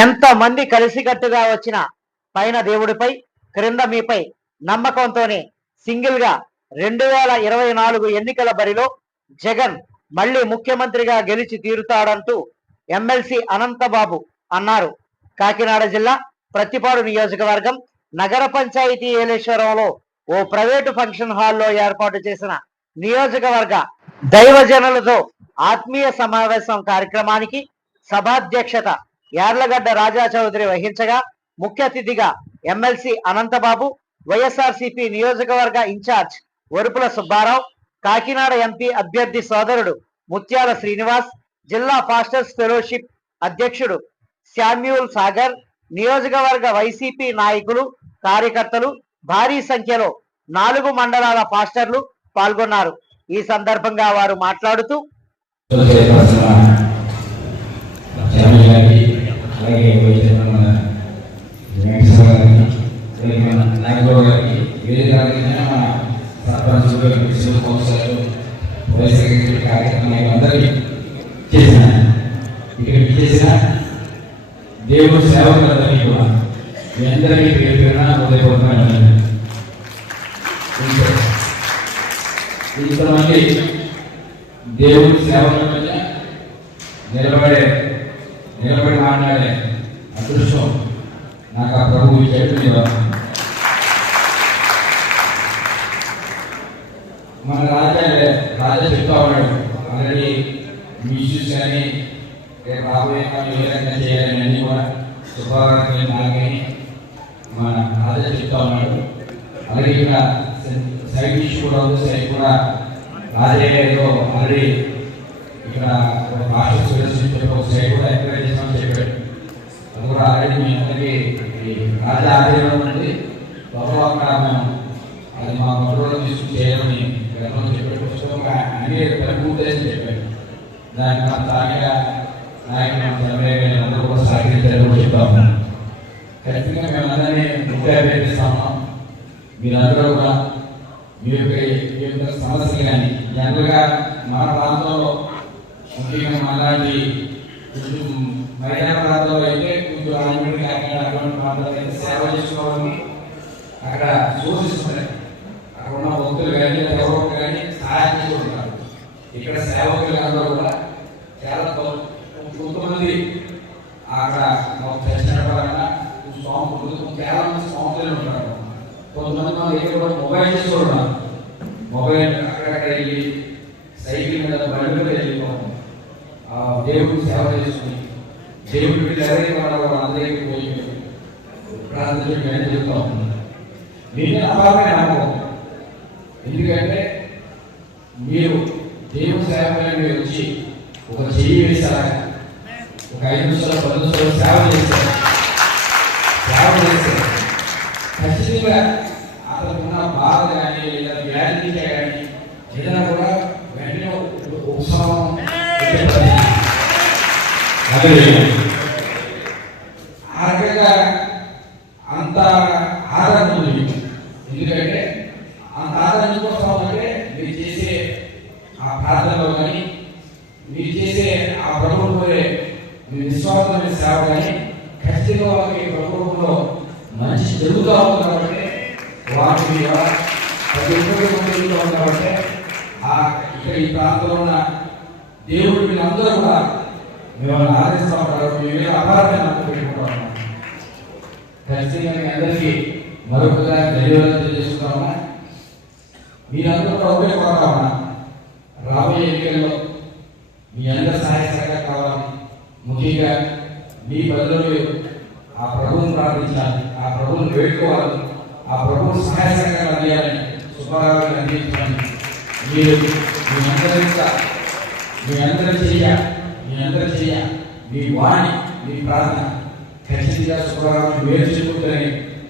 ఎంతమంది కలిసికట్టుగా వచ్చిన పైన దేవుడిపై క్రింద మీపై నమ్మకంతోనే సింగిల్గా రెండు వేల ఇరవై నాలుగు ఎన్నికల బరిలో జగన్ మళ్ళీ ముఖ్యమంత్రిగా గెలిచి తీరుతాడంటూ ఎమ్మెల్సీ అనంతబాబు అన్నారు. కాకినాడ జిల్లా ప్రతిపాడు నియోజకవర్గం నగర పంచాయతీ ఏలేశ్వరంలో ఓ ప్రైవేటు ఫంక్షన్ హాల్లో ఏర్పాటు చేసిన నియోజకవర్గ దైవజనులతో ఆత్మీయ సమావేశం కార్యక్రమానికి సభాధ్యక్షత యార్లగడ్డ రాజా చౌదరి వహించగా ముఖ్య అతిథిగా ఎమ్మెల్సీ అనంతబాబు వైఎస్ఆర్సీపీ నియోజకవర్గ in charge Varupula Subbarao Kakinada MP అభ్యర్థి సోదరుడు ముత్యాల శ్రీనివాస్ జిల్లా ఫాస్టర్స్ ఫెలోషిప్ అధ్యక్షుడు శామ్యూల్ సాగర్ నియోజకవర్గ వైసీపీ నాయకులు కార్యకర్తలు భారీ సంఖ్యలో నాలుగు మండలాల పాస్టర్లు పాల్గొన్నారు. ఈ సందర్భంగా వారు మాట్లాడుతూ అలాగే వైద్యులు మన వెంకటేశ్వర గారికి మన గారికి వేరే గారికి మన సర్పంచ్ కౌన్సిలర్ వైస్ సెక్రటరీ కార్యక్రమం అందరికీ చేసిన చేసిన దేవుడు సేవకులందరికీ కూడా మీ అందరికీ పేరు పేరున హృదయపూర్వకమైన ఇంతమంది దేవుడి సేవల మధ్య నిలబడే నిలబడి మాట్లాడే అదృష్టం నాకు ఆ ప్రభు ఇచ్చేట్టు మన రాజా రాజా చెప్తా ఉన్నాడు ఆల్రెడీ మిస్యూస్ కానీ రేపు రాబోయే కాలంలో ఏ రకంగా చేయాలని అన్ని కూడా శుభాకాంక్షలు నాకని మన రాజా చెప్తా ఉన్నాడు అలాగే ఇక్కడ సైడ్ ఇష్యూ కూడా ఉంది. సైడ్ కూడా రాజయ్య గారితో ఆల్రెడీ ఇక్కడ భాష చెప్పి ఒక సైడ్ కూడా ఎంకరేజ్ చేస్తామని చెప్పాడు. అది కూడా ఆల్రెడీ మీ అందరికీ రాజా ఆధ్వర్యంలో ఉంది. త్వరలో అక్కడ మేము అది మా మొదలు తీసుకుని చేయాలని గతంలో చెప్పాడు. పుస్తకం అన్ని పూర్తి చెప్పాడు. దానికి మన స్థానిక నాయకులు అందరూ కూడా సహకరించారు కూడా ఖచ్చితంగా మేమందరినీ ముప్పై అభ్యర్థిస్తాము మీరందరూ కూడా మీ యొక్క మీ యొక్క సమస్యలు కానీ జనరల్గా మన ప్రాంతంలో ముఖ్యంగా మనలాంటి కొంచెం మైదాన అయితే కొంచెం రాజమండ్రి కాకినాడ అటువంటి అయితే సేవ చేసుకోవాలని అక్కడ సూచిస్తున్నాయి. అక్కడ ఉన్న భక్తులు కానీ ఎవరు కానీ సహాయం చేసుకుంటారు ఇక్కడ సేవకులు అందరూ కూడా చాలా కొంతమంది అక్కడ మాకు చర్చల పరంగా స్వామి చాలా మంది స్వాములు ఉంటారు. కొంతమంది మన దగ్గర కూడా మొబైల్ చేసుకుని మొబైల్ అక్కడక్కడ వెళ్ళి సైకిల్ మీద బండి మీద వెళ్ళిపోతాం ఆ దేవుడికి సేవ చేసుకుని దేవుడి బిడ్డ ఎవరైతే ఉన్నారో వాళ్ళందరికీ పోయి ప్రార్థన చేయడం చెప్తా ఉన్నాను నేనే అపారమైన నమ్మకం ఎందుకంటే మీరు దేవుని సేవకులని వచ్చి ఒక చెయ్యి వేశారా. ఒక ఐదు నిమిషాలు పది నిమిషాలు సేవ చేశారు. సేవ చేశారు. ఖచ్చితంగా అతనుకున్న బాధ కానీ లేదా వ్యాధి కానీ ఏదైనా కూడా వెంటనే ఉపశమనం ఉత్సవం ఆ రకంగా అంత ఆదరణ ఉంది ఎందుకంటే అంత ఆదరణ కోసం అంటే మీరు చేసే ఆ ప్రార్థనలో కానీ మీరు చేసే ఆ ప్రభుత్వంలో మీ విశ్వాసమైన సేవ కానీ ఖచ్చితంగా వాళ్ళకి ప్రభుత్వంలో మంచి జరుగుతూ ఉంది కాబట్టి వాటి మీద ప్రతి జరుగుతూ ఉంది కాబట్టి ఆ ఇక్కడ ఈ ప్రాంతంలో ఉన్న దేవుడు కూడా మిమ్మల్ని ఆదరిస్తూ ఉంటారు మీ మీద అపారమైన నమ్మకం పెట్టుకుంటా ఉన్నారు ఖచ్చితంగా మీ అందరికీ మరొకసారి ధన్యవాదాలు తెలియజేస్తున్నామా. మీరందరూ కూడా ఒకటే కోరుతామా రాబోయే ఎన్నికల్లో మీ అందరి సహాయ సహకారం కావాలి. ముఖ్యంగా మీ బదులు ఆ ప్రభువును ప్రార్థించాలి ఆ ప్రభువును వేడుకోవాలి ఆ ప్రభువుని సహాయ సహకారం అందియాలని సుబ్బారావు అందించాలని మీరు మీ అందరి మీ అందరి చెయ్య మీ అందరి చెయ్య మీ వాణి మీ ప్రార్థన ఖచ్చితంగా సుబ్బారావు వేరు చేసుకుంటారని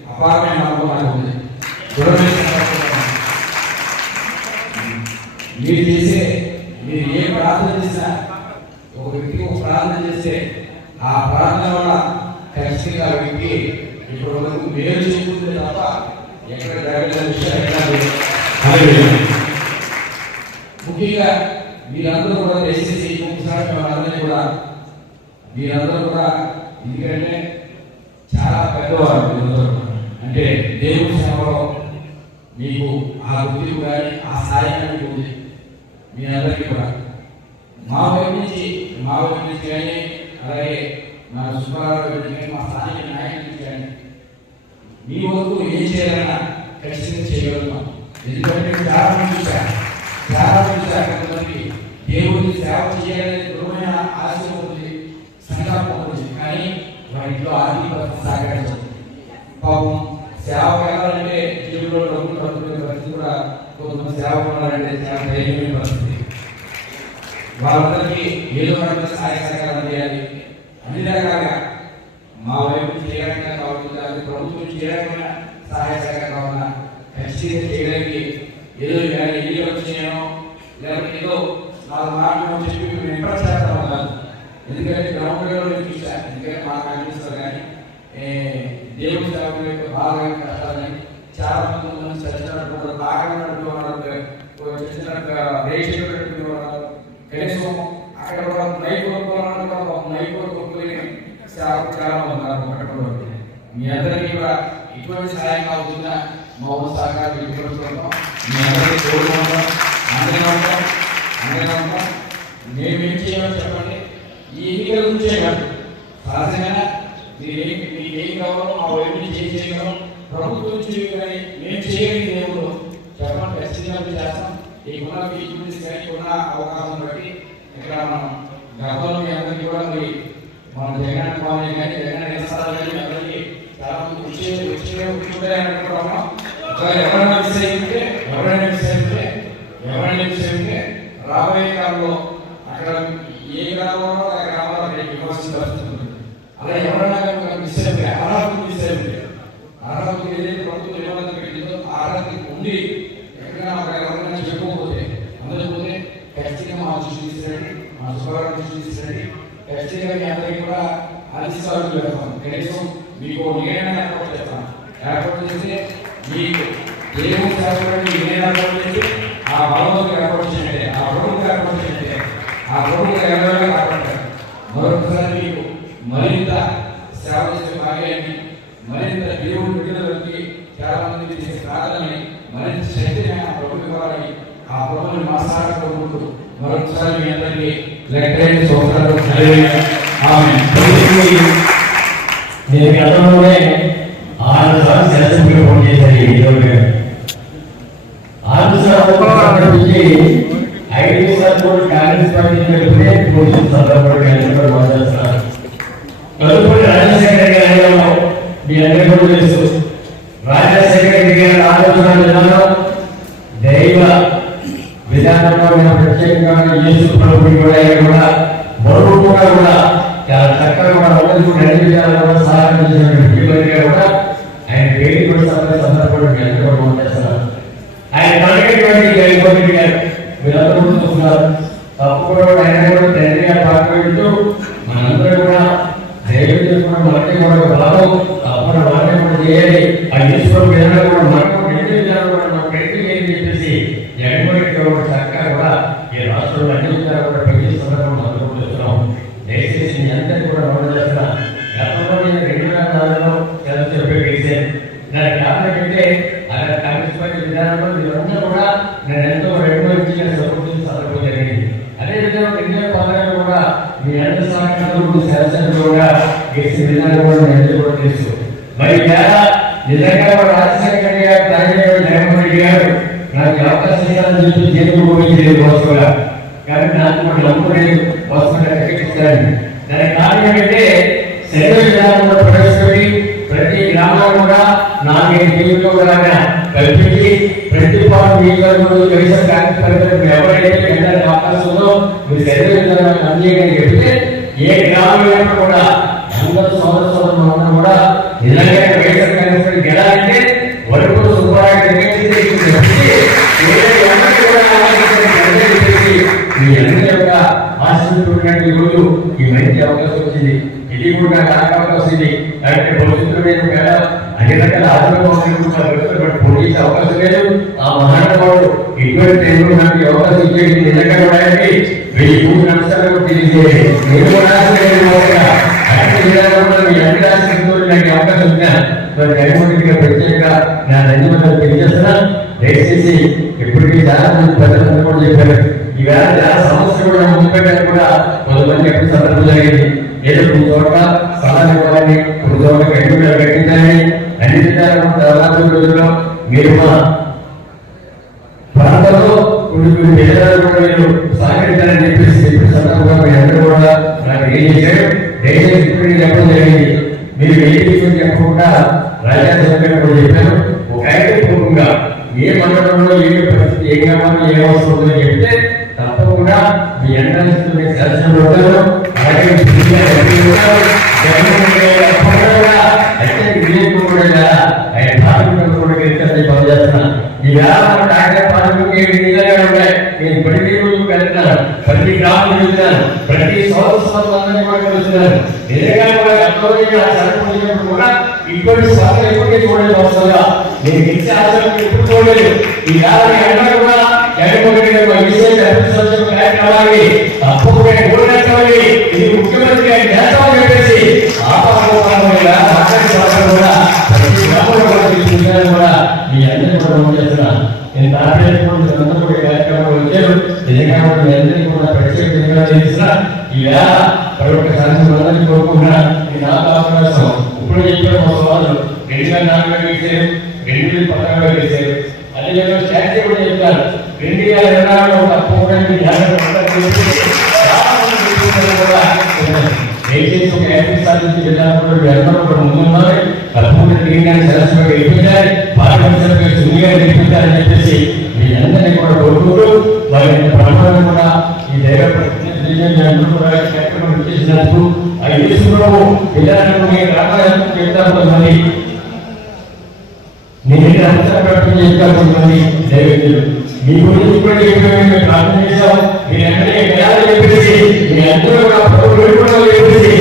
అపారమైన నమ్మకం నాకు ఉంది. మీరు చేసే మీరు ఏ ప్రార్థన చేసినా ఒక వ్యక్తికి ఒక ప్రార్థన చేస్తే ఆ ప్రార్థన వల్ల ఖచ్చితంగా ఆ వ్యక్తి ఇప్పటి వరకు మేలు చేసుకుంటుంది తప్ప ఎక్కడ జరగలేని విషయాలు ముఖ్యంగా మీరందరూ కూడా దయచేసి ఒకసారి వాళ్ళందరినీ కూడా మీరందరూ కూడా ఎందుకంటే చాలా పెద్దవారు మీరందరూ అంటే దేవుడి సేవలో మీకు ఆ గుర్తింపు కానీ ఆ స్థాయి ఉంది. మీ అందరికీ కూడా. మా వైపు నుంచి మా వైపు నుంచి కానీ అలాగే మా సుబ్బారావు వైపు కానీ మా స్థానిక నాయకుల నుంచి కానీ మీ వరకు ఏం చేయాలన్నా ఖచ్చితంగా చేయగలుగుతాం. ఎందుకంటే చాలా మంది చూశాను చాలా మంది కొంతమంది కొంతమందికి సేవ చేయాలనే దృఢమైన ఆశ ఉంది సంకల్పం ఉంటుంది కానీ వారి ఆర్థిక పరిస్థితి సహకరించదు పాపం సేవ కావాలంటే జీవితంలో డబ్బులు పడుతున్న పరిస్థితి కూడా కొంతమంది సేవ కొనాలంటే చాలా ధైర్యమైన పరిస్థితి. వాళ్ళందరికీ ఏదో రకంగా సహాయ సహకారం చేయాలి. అన్ని రకాలుగా మా వైపు చేయడానికి ఏ కావాలి ప్రభుత్వం చేయడానికి సహాయ సహకారం కావాలన్నా ఖచ్చితంగా చేయడానికి ఏదో కానీ ఇల్లు వచ్చినాయో లేకపోతే ఏదో నాలుగు మాటలు చెప్పి మేము ఇంప్రెస్ ఎందుకంటే గ్రౌండ్ చూశాను ఎందుకంటే మాకు అనిపిస్తారు కానీ దేవుడి సేవకుల యొక్క బాగా కష్టాలని చాలా మంది ఉన్న చచ్చినట్టు బాగా నడుపుతున్నారు చచ్చినట్టుగా రేషన్ పెట్టుకునేవారు కనీసం అక్కడ కూడా నైట్ కొనుక్కోవాలన్నా కూడా నైట్ సేవకు చాలా ఉన్నారు ఒకటి మీ అందరికీ కూడా ఇటువంటి సహాయం అవుతుందా మౌన సహకారం మీ అందరికీ కోరుకుంటాం ఉంటాం మేమేం చేయాలో చెప్పండి. ఈ ఎన్నికల నుంచే కాదు. సహజంగా మీరు ఏం మీకు ఏం కావాలో మా వైపు నుంచి ఏం చేయగలం ప్రభుత్వం నుంచి కానీ మేము చేయగలిగింది దేవుడు చెప్పండి. ఖచ్చితంగా చేస్తాం. ఈ ఉన్న ఫీజుబిలిటీస్ కానీ ఉన్న అవకాశం బట్టి ఇక్కడ మనం గతంలో మీ అందరికీ కూడా మరి మన జగన్ కాలనీ కానీ జగన్ నిరసాలు కానీ అందరికీ చాలా మంది వచ్చే వచ్చే ఉంటుంటే అనుకుంటున్నాం. ఎవరైనా మిస్ అయితే ఎవరైనా మిస్ అయితే ఎవరైనా మిస్ అయితే రాబోయే కాలంలో అక్కడ ఏ గ్రామంలో ఆ గ్రామంలో అక్కడ ఇవ్వాల్సిన పరిస్థితి ఉంది అలా ఎవరైనా కనుక మిస్ అయిపోయి అర్హత మిస్ అయిపోయి అర్హత ఏదైతే ప్రభుత్వం నిబంధన పెట్టిందో ఆ అర్హత ఉండి ఎక్కడైనా అక్కడ ఎవరైనా చెప్పకపోతే అందరూ పోతే ఖచ్చితంగా మా దృష్టి తీసుకురండి మా సుఖారావు దృష్టి తీసుకురండి. ఖచ్చితంగా మీ అందరికీ కూడా అధికారులు పెడతాం కనీసం మీకు నేనైనా ఏర్పాటు చేస్తాను. ఏర్పాటు చేస్తే మీకు దేవుని సేవకుడిని నేను ఏర్పాటు చేస్తే ఆ బలంలోకి ఏర్పాటు చేయండి ఆ ప్రభుత్వం ఏర్పాటు చేయండి ఆ ప్రభుత్వం ఎవరైనా కాపాడారు మరొకసారి మీకు మరింత సేవ చేసే భాగ్యాన్ని మరింత దేవుడు బిడ్డలకి చాలా మంది చేసే ప్రార్థనని మరింత శక్తిని ఆ ప్రభుత్వం ఇవ్వాలని ఆ ప్రభుత్వం మాసాగా కోరుకుంటూ మరొకసారి మీ అందరికీ లెక్కలేని సోదరులు ఆమె నేను గతంలోనే ఆరు సార్లు సెలవు ఫోన్ చేశారు ఈ ఇరవై గారు ఆరు సార్లు నుంచి ఐదు సార్లు కాంగ్రెస్ పార్టీ సందర్భంగా కూడా మాట్లాడుతున్నారు తదుపరి రాజశేఖర రెడ్డి మీ కూడా తెలుసు రాజశేఖర గారి ఆలోచన విధానం దైవ విధానంలో ఉన్న ప్రత్యేకంగా యేసు కూడా ఆయన కూడా కూడా చాలా చక్కగా కూడా విధాలు కూడా సహాయం చేసినటువంటి వ్యక్తులుగా కూడా ఆయన పేరు కూడా సందర్భంలో మీ మాట్లాడుతున్నారు ఆయన పలికేటువంటి జగన్మోహన్ గారు మీరందరూ కూడా చూస్తున్నారు తప్పకుండా ఆయన కూడా తండ్రిగా పాల్గొంటూ మనందరూ కూడా దేవుడు చేసుకున్న మనకి కూడా నేను ఎంతో రెండో ఇచ్చిన సపోర్ట్ సందర్భం జరిగింది. అదేవిధంగా రెండు వేల పదహారులో కూడా మీ ఎంత సహకారంలో శాసనసభ కూడా గెలిచి విధానం కూడా నేను కూడా తెలుసు. మరి నిజంగా రాజశేఖర్ గారు తండ్రి జగన్మోహన్ గారు నాకు అవకాశం ఇవ్వాలని చెప్పి జైలు పోయించలేదు కూడా. కానీ నాకు కూడా నమ్మలేదు వాస్తవంగా టికెట్ ఇచ్చారని దానికి కారణం ఏంటంటే శరీర విధానంలో వైఎస్ఆర్ ఎవరైతే వెళ్ళడానికి అవకాశం ఉందో మీరు శరీర అందజేయని చెప్తే ఏ గ్రామంలో కూడా అందరూ సోదర సోదరులు కూడా నిజంగా వైఎస్ఆర్ కాంగ్రెస్ గెలాలంటే వరకు సుబ్బారాయుడు నిర్ణయించి కూడా ఆశిస్తున్నటువంటి రోజు ఈ మంచి అవకాశం వచ్చింది. ఇది కూడా నాకు అవకాశం ఇది భవిష్యత్తులో నేను అన్ని రకాల అవకాశం లేదు. ఆ మహానుభావుడు ఇటువంటి నాకు అవకాశం ఇచ్చేది నిజంగా కూడా వెయ్యి మూడు నమస్కారాలు తెలియజేయాలి నేను కూడా ప్రత్యేక నా ధన్యవాదాలు తెలియజేస్తున్నా. దయచేసి ఇప్పటికీ చాలా మంది ప్రజలందరూ కూడా చెప్పారు. ఈవేళ చాలా సమస్యలు కూడా ముందు కూడా కొంతమంది ఎప్పుడు సందర్భం జరిగింది. ఏదో కొన్ని చోట్ల స్థలాలు ఇవ్వాలని కొన్ని చోట్ల కట్టించాలని అన్ని దాదాపు రోజుల్లో మీరు మా ప్రాంతంలో కొన్ని కొన్ని పేదలు కూడా మీరు సహకరించాలని చెప్పేసి చెప్పిన సందర్భంగా మీ అందరూ కూడా నాకు ఏం చేశారు దయచేసి ఇప్పుడు చెప్పడం జరిగింది. మీరు ఏ విషయం చెప్పకుండా రాజ్యాంగ కూడా చెప్పారు. ఒక ఏ మండలంలో ఏ పరిస్థితి ఏ గ్రామానికి ఏ అవసరం చెప్తే కూడా మీ ఎండలిస్తున్న శాసనంలో ఉంటారు అలాగే మీ నేను ప్రతి రోజు వెళ్తున్నాను ప్రతి గ్రామం వెళ్తున్నాను ప్రతి సంవత్సరం కూడా వెళ్తున్నాను నిజంగా కూడా సరిపోయినప్పుడు కూడా ఇటువంటి ఎప్పటికీ చూడలేదు వస్తుందా? నేను ఇచ్చే ఆచరణ ఎప్పుడు చూడలేదు ఈ యాభై ఏళ్ళ కూడా జగన్మోహన్ రెడ్డి గారు విశేష అభివృద్ధి కార్యక్రమాన్ని తప్పకుండా ఇది ముఖ్యమైన అదేవిధంగా స్టాచ్యూ కూడా చెప్తారు రెండు వేల ఇరవై నాలుగులో తప్పకుండా మీ జాగ్రత్త చాలా మంది విద్యార్థులు దయచేసి ఒక యాభై సార్లు జిల్లాలో అందరూ కూడా ముందున్నారు. తప్పకుండా తిరిగిన సరస్సులో గెలిపించాలి. పార్లమెంట్ సున్నిగా గెలిపించాలని చెప్పేసి మీ అందరినీ కూడా కోరుకుంటూ వారి ప్రభుత్వం కూడా ఈ దేవ కార్యక్రమం చేసినందుకు ఆ యేసులో పిల్లలను మీ చెప్తారు కొంతమంది. నేను అంతర్గతం చేస్తా దైవజ్ఞులు మీ గురించి కూడా చెప్పాము ప్రార్థన చేశాం మీ అందరికీ చెప్పేసి మీ అందరూ కూడా ప్రభుత్వం చెప్పేసి